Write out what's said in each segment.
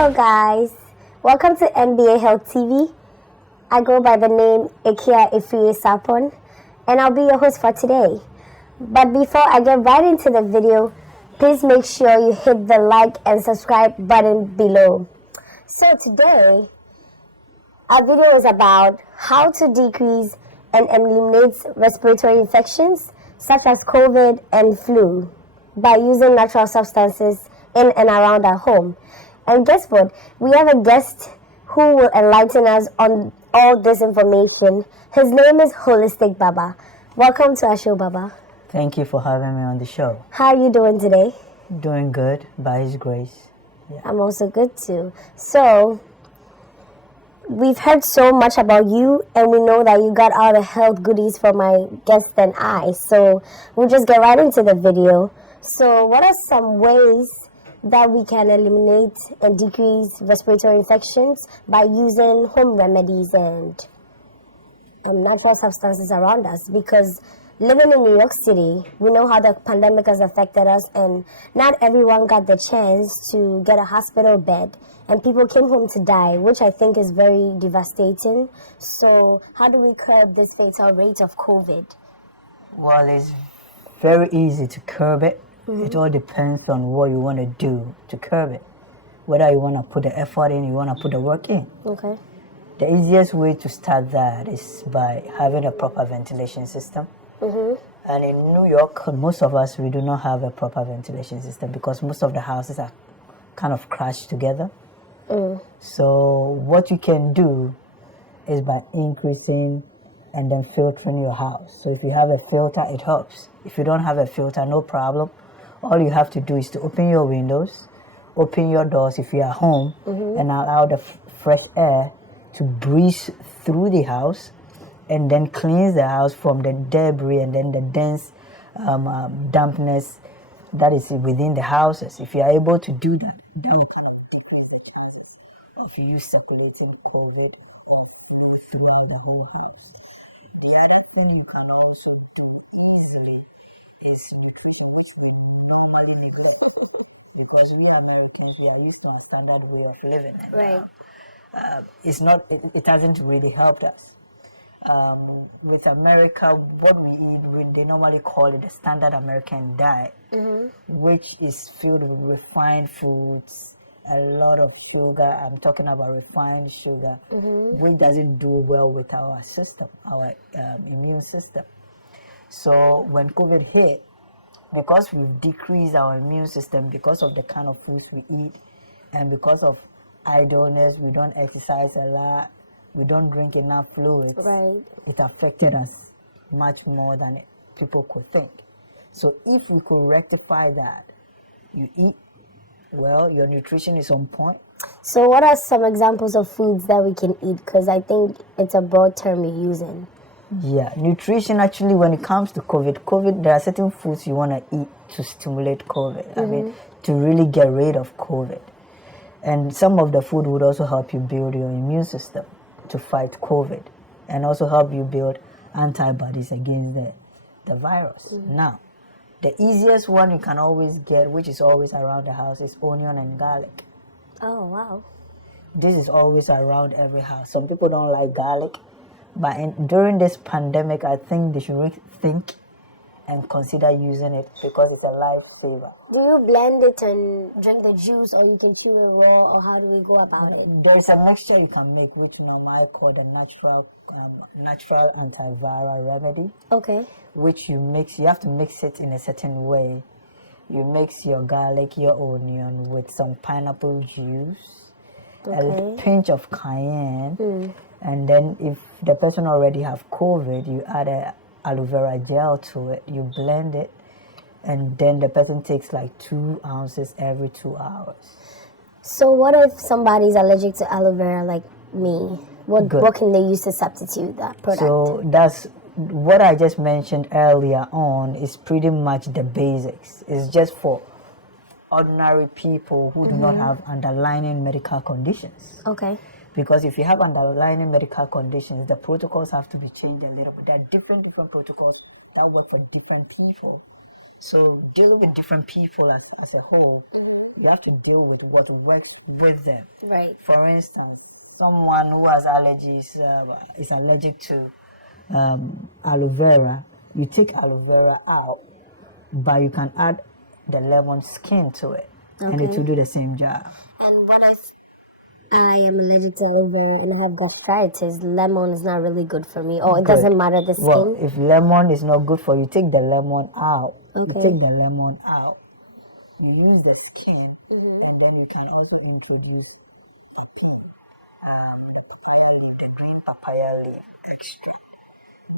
Hello guys, welcome to NBA Health TV. I go by the name Ikia Ifie Sapon and I'll be your host for today. But before I get right into the video, please make sure you hit the like and subscribe button below. So today, our video is about how to decrease and eliminate respiratory infections such as COVID and flu by using natural substances in and around our home. And guess what? We have a guest who will enlighten us on all this information. His name is Holistic Baba. Welcome to our show, Baba. Thank you for having me on the show. How are you doing today? Doing good, by His grace. Yeah. I'm also good too. So, we've heard so much about you, and we know that you got all the health goodies for my guest and I. So, we'll just get right into the video. So, what are some ways that we can eliminate and decrease respiratory infections by using home remedies and natural substances around us? Because living in New York City, we know how the pandemic has affected us, and not everyone got the chance to get a hospital bed, and people came home to die, which I think is very devastating. So how do we curb this fatal rate of COVID? Well, it's very easy to curb it. It all depends on what you want to do to curb it. Whether you want to put the effort in, you want to put the work in. Okay. The easiest way to start that is by having a proper ventilation system. And in New York, most of us, we do not have a proper ventilation system because most of the houses are kind of crashed together. So what you can do is by increasing and then filtering your house. So if you have a filter, it helps. If you don't have a filter, no problem. All you have to do is to open your windows, open your doors if you are home, and allow the fresh air to breeze through the house and then cleanse the house from the debris and then the dense dampness that is within the houses. If you are able to do that, that will kind of if you use circulating COVID throughout the whole house. Another thing you can also do easily is which normally because you Americans we are used to a standard way of living. Right. It's not. It hasn't really helped us. With America, what we eat, they normally call it the standard American diet, which is filled with refined foods, a lot of sugar. I'm talking about refined sugar, which doesn't do well with our system, our immune system. So when COVID hit, because we've decreased our immune system because of the kind of foods we eat, and because of idleness, we don't exercise a lot, we don't drink enough fluids. Right. It affected us much more than people could think. So if we could rectify that, you eat well, your nutrition is on point. So what are some examples of foods that we can eat? Because I think it's a broad term you're using. Yeah, nutrition actually, when it comes to COVID, there are certain foods you want to eat to stimulate COVID. I mean, to really get rid of COVID. And some of the food would also help you build your immune system to fight COVID and also help you build antibodies against the virus. Now, the easiest one you can always get, which is always around the house, is onion and garlic. Oh, wow. This is always around every house. Some people don't like garlic, but during this pandemic, I think they should rethink and consider using it because it's a lifesaver. Do you blend it and drink the juice, or you can chew it raw, or how do we go about it? There's a mixture you can make, which I call the natural antiviral remedy. Okay. Which you mix. You have to mix it in a certain way. You mix your garlic, your onion with some pineapple juice, a pinch of cayenne, and then if the person already have COVID, you add a aloe vera gel to it. You blend it, and then the person takes like 2 ounces every 2 hours. So what if somebody's allergic to aloe vera like me? What can they use to substitute that product? So that's what I just mentioned earlier on is pretty much the basics. It's just for ordinary people who do not have underlying medical conditions. Okay. Because if you have underlying medical conditions, the protocols have to be changed a little bit. There are different protocols that work for different people. So dealing with different people as a whole, you have to deal with what works with them. Right. For instance, someone who has allergies is allergic to aloe vera. You take aloe vera out, but you can add the lemon skin to it, and it will do the same job. And what if I am allergic to aloe vera and I have gastritis? Lemon is not really good for me. Oh, it doesn't matter the skin? Well, if lemon is not good for you, take the lemon out. Okay. You take the lemon out. You use the skin, and then you can also introduce the green papaya leaf extract.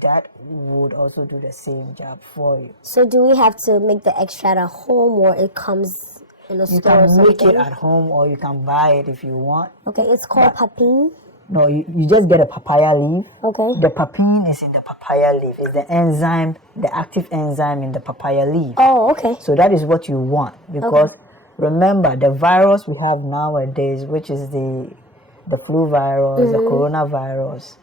That would also do the same job for you. So do we have to make the extract at home, or it comes in a store or You can something? make it at home, or you can buy it if you want. Okay, it's called papine? No, you just get a papaya leaf. Okay. The papine is in the papaya leaf. It's the enzyme, the active enzyme in the papaya leaf. Oh, okay. So that is what you want, because remember, the virus we have nowadays, which is the flu virus, the coronavirus,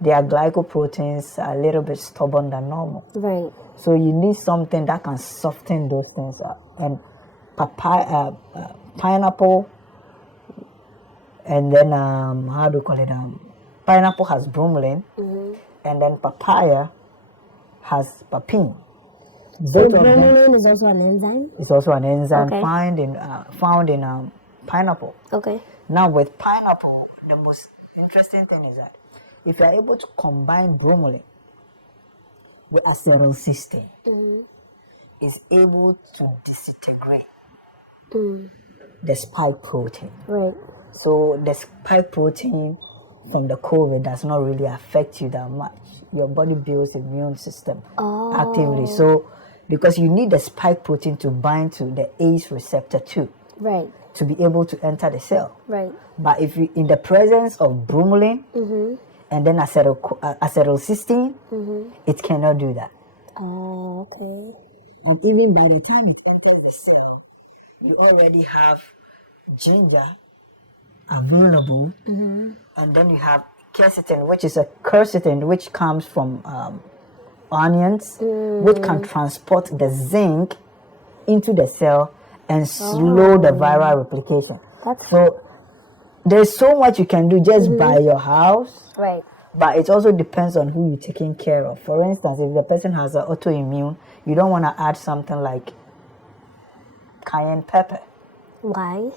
their glycoproteins are a little bit stubborn than normal. Right. So you need something that can soften those things up. And pineapple, and then how do you call it? Pineapple has bromelain, and then papaya has papine. So bromelain is also an enzyme? It's also an enzyme Okay. found in pineapple. Okay. Now with pineapple, the most interesting thing is that if you are able to combine bromelain with acetylcysteine, it's able to disintegrate the spike protein. Right. So the spike protein from the COVID does not really affect you that much. Your body builds immune system actively. So because you need the spike protein to bind to the ACE receptor too, Right. to be able to enter the cell. Right. But if you in the presence of bromelain and then acetylcysteine, it cannot do that. Oh, okay. And even by the time it enters the cell, you already have ginger available, and then you have quercetin, which is a quercetin which comes from onions, which can transport the into the cell and slow the viral replication. So there's so much you can do just by your house. Right. But it also depends on who you're taking care of. For instance, if the person has an autoimmune, you don't want to add something like cayenne pepper, Why?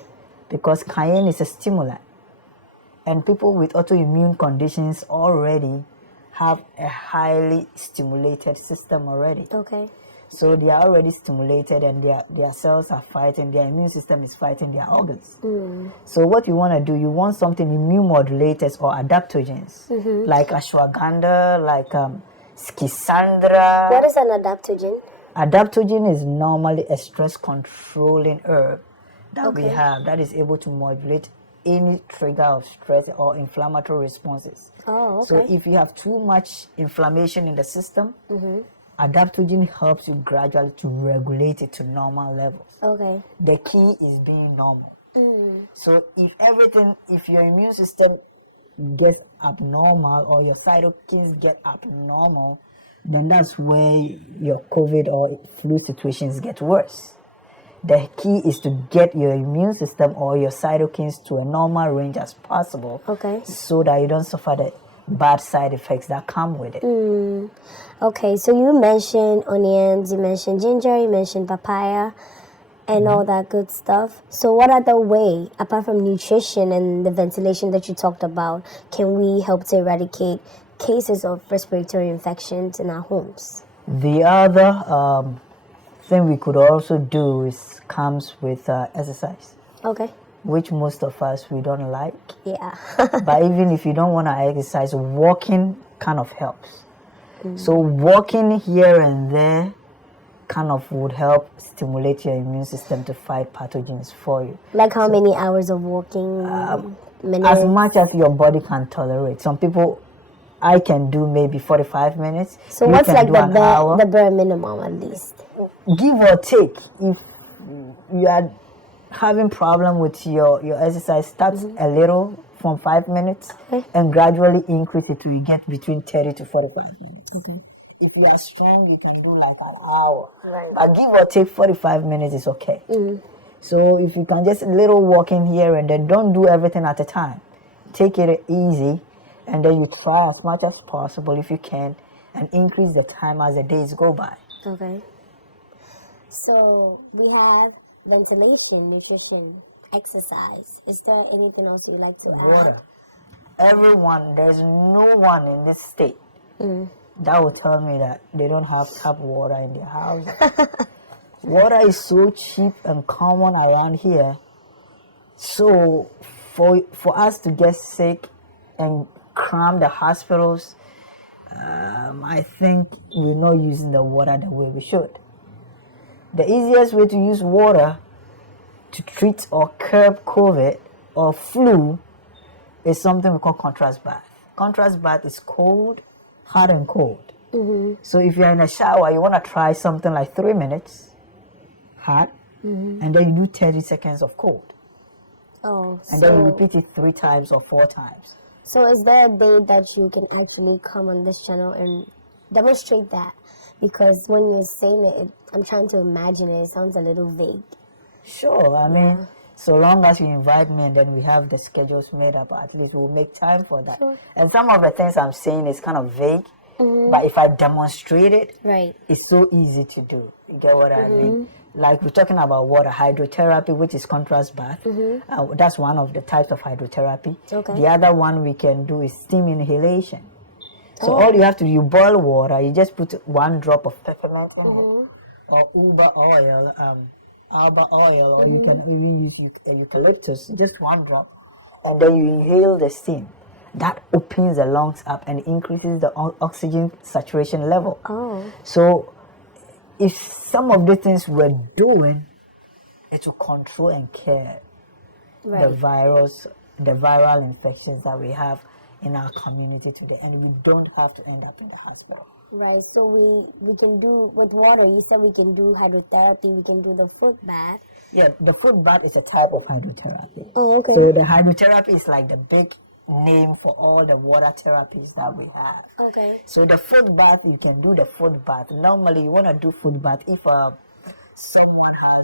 because cayenne is a stimulant. And people with autoimmune conditions already have a highly stimulated system already. Okay. So they are already stimulated, and their cells are fighting, their immune system is fighting their organs. So what you want to do, you want something immune modulators or adaptogens, like ashwagandha, like schisandra. What is an adaptogen? Adaptogen is normally a stress controlling herb that we Okay. have that is able to modulate any trigger of stress or inflammatory responses. Oh, okay. So if you have too much inflammation in the system, adaptogen helps you gradually to regulate it to normal levels. Okay. The key is being normal. So if your immune system gets abnormal or your cytokines get abnormal, then that's where your COVID or flu situations get worse. The key is to get your immune system or your cytokines to a normal range as possible, Okay. so that you don't suffer the bad side effects that come with it. Okay, so you mentioned onions, you mentioned ginger, you mentioned papaya, and all that good stuff. So what other way, apart from nutrition and the ventilation that you talked about, can we help to eradicate cases of respiratory infections in our homes? The other thing we could also do comes with exercise, Okay. which most of us we don't like. Yeah. But even if you don't want to exercise, walking kind of helps. So walking here and there kind of would help stimulate your immune system to fight pathogens for you. Like how many hours of walking? Minutes? As much as your body can tolerate. Some people, I can do maybe 45 minutes. So You what's can like do the an hour. bare minimum at least? Give or take. If you are having problem with your exercise, start a little from 5 minutes Okay. and gradually increase it till you get between 30 to 45 minutes. If you are strong, you can do like an hour. Right. But give or take 45 minutes is okay. So if you can just a little walking here and then, don't do everything at a time. Take it easy, and then you try as much as possible if you can, and increase the time as the days go by. Okay. So we have ventilation, nutrition, exercise. Is there anything else you'd like to add? Water. Everyone, there's no one in this state that will tell me that they don't have tap water in their house. Water is so cheap and common around here. So for us to get sick and cram the hospitals, I think we're not using the water the way we should. The easiest way to use water to treat or curb COVID or flu is something we call contrast bath. Contrast bath is cold, hot and cold. So if you're in a shower, you want to try something like 3 minutes hot, and then you do 30 seconds of cold. Oh, and then you repeat it 3 times or 4 times. So is there a day that you can actually come on this channel and demonstrate that? Because when you're saying it, I'm trying to imagine it. It sounds a little vague. Sure, I mean, so long as you invite me and then we have the schedules made up, at least we'll make time for that. Sure. And some of the things I'm saying is kind of vague, but if I demonstrate it, it's so easy to do. You get what I mean? Like we're talking about water hydrotherapy, which is contrast bath. That's one of the types of hydrotherapy. Okay. The other one we can do is steam inhalation. So all you have to do, you boil water, you just put 1 drop of peppermint or uber oil, alba oil, or you can even use eucalyptus, just 1 drop, and then you inhale the steam. That opens the lungs up and increases the oxygen saturation level. So if some of the things we're doing, it will control and cure the viral infections that we have in our community today, and we don't have to end up in the hospital. Right, so we can do, with water, you said we can do hydrotherapy, we can do the foot bath. Yeah, the foot bath is a type of hydrotherapy. Oh, okay. So the hydrotherapy is like the big name for all the water therapies that we have. Okay. So the foot bath, you can do the foot bath. Normally, you want to do foot bath if someone has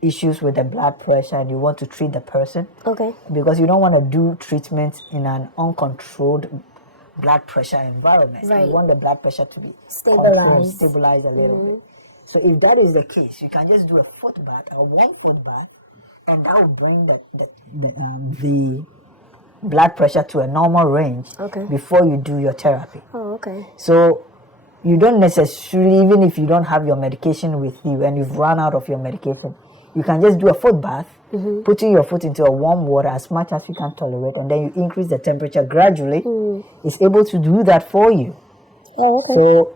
issues with the blood pressure and you want to treat the person. Okay. Because you don't want to do treatment in an uncontrolled blood pressure environment. You want the blood pressure to be stabilized a little bit. So if that is the case, you can just do a foot bath or 1 foot bath, and that will bring the blood pressure to a normal range before you do your therapy. Oh, okay. So you don't necessarily, even if you don't have your medication with you and you've run out of your medication, you can just do a foot bath, putting your foot into a warm water as much as you can tolerate, and then you increase the temperature gradually. It's able to do that for you. Oh, okay. So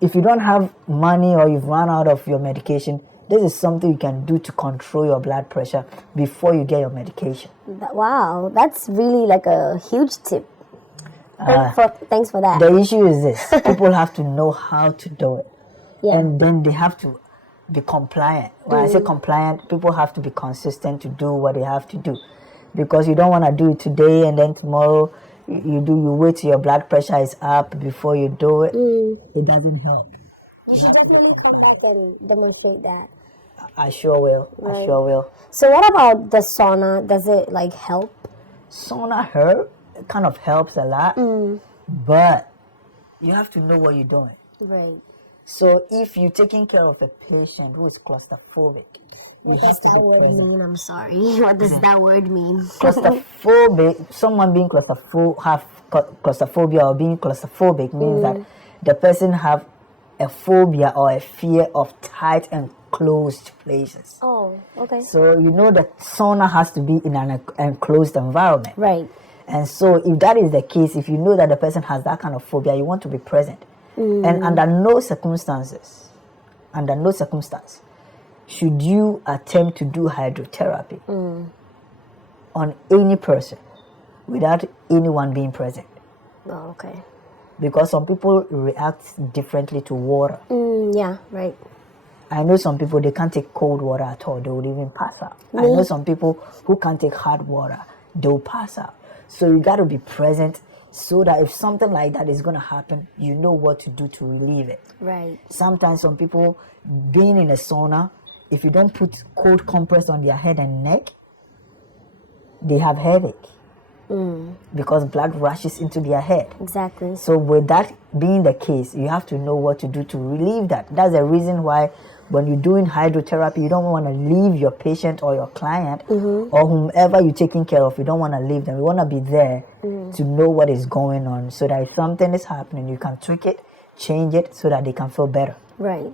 if you don't have money or you've run out of your medication, this is something you can do to control your blood pressure before you get your medication. Wow, that's really like a huge tip. Thanks for that. The issue is this. People have to know how to do it. And then they have to be compliant. When I say compliant, people have to be consistent to do what they have to do. Because you don't want to do it today and then tomorrow you wait till your blood pressure is up before you do it. It doesn't help. You should definitely come back and demonstrate that. I sure will. I sure will. So what about the sauna? Does it like help? Sauna kind of helps a lot, but you have to know what you're doing. Right. So if you're taking care of a patient who is claustrophobic, what does that word mean? I'm sorry. What does that word mean? Claustrophobic, someone being claustrophobia or being claustrophobic means that the person have a phobia or a fear of tight and closed places. Oh, okay. So you know that sauna has to be in an enclosed environment. Right. And so if that is the case, if you know that the person has that kind of phobia, you want to be present. And under no circumstance should you attempt to do hydrotherapy on any person without anyone being present. Oh, okay. Because some people react differently to water. Yeah, right. I know some people, they can't take cold water at all. They would even pass out. I know some people who can't take hot water. They'll pass out. So you got to be present so that if something like that is going to happen, you know what to do to relieve it. Right. Sometimes some people being in a sauna, if you don't put cold compress on their head and neck, they have headache because blood rushes into their head. Exactly. So with that being the case, you have to know what to do to relieve that. That's the reason why when you're doing hydrotherapy, you don't want to leave your patient or your client or whomever you're taking care of. You don't want to leave them. You want to be there to know what is going on, so that if something is happening, you can tweak it, change it, so that they can feel better. Right.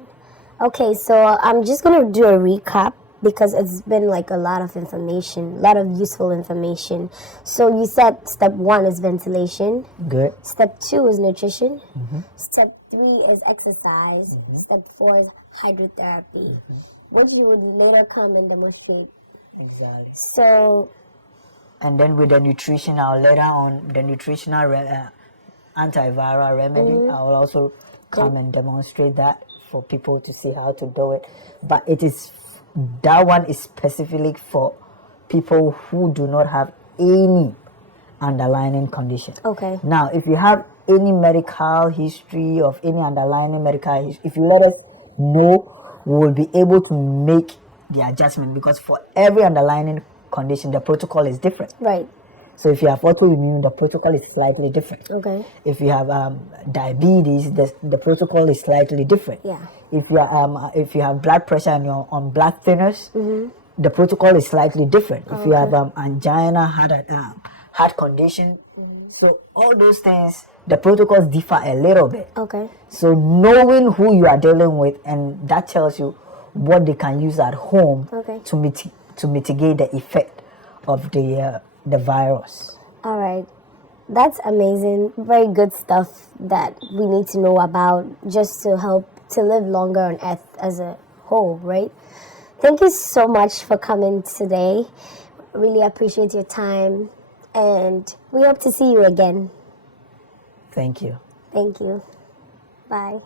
Okay, so I'm just going to do a recap because it's been like a lot of information, a lot of useful information. So you said step 1 is ventilation. Good. Step 2 is nutrition. Step 3 is exercise. Step 4 is hydrotherapy, which you would later come and demonstrate. Exactly. So, and then with the nutritional, later on, the nutritional antiviral remedy, I will also come and demonstrate that for people to see how to do it. But that one is specifically for people who do not have any underlying condition. okay. Now, if you have any medical history of any underlying medical history, if you let us know, we will be able to make the adjustment, because for every underlying condition, the protocol is different. Right. So if you have autoimmune, the protocol is slightly different. Okay. If you have diabetes, the protocol is slightly different. Yeah. If you have blood pressure and you're on blood thinners, the protocol is slightly different. If you have angina, heart condition, so all those things, the protocols differ a little bit. Okay. So knowing who you are dealing with, and that tells you what they can use at home to mitigate the effect of the virus. All right. That's amazing. Very good stuff that we need to know about just to help to live longer on Earth as a whole, right? Thank you so much for coming today. Really appreciate your time, and we hope to see you again. Thank you. Thank you. Bye.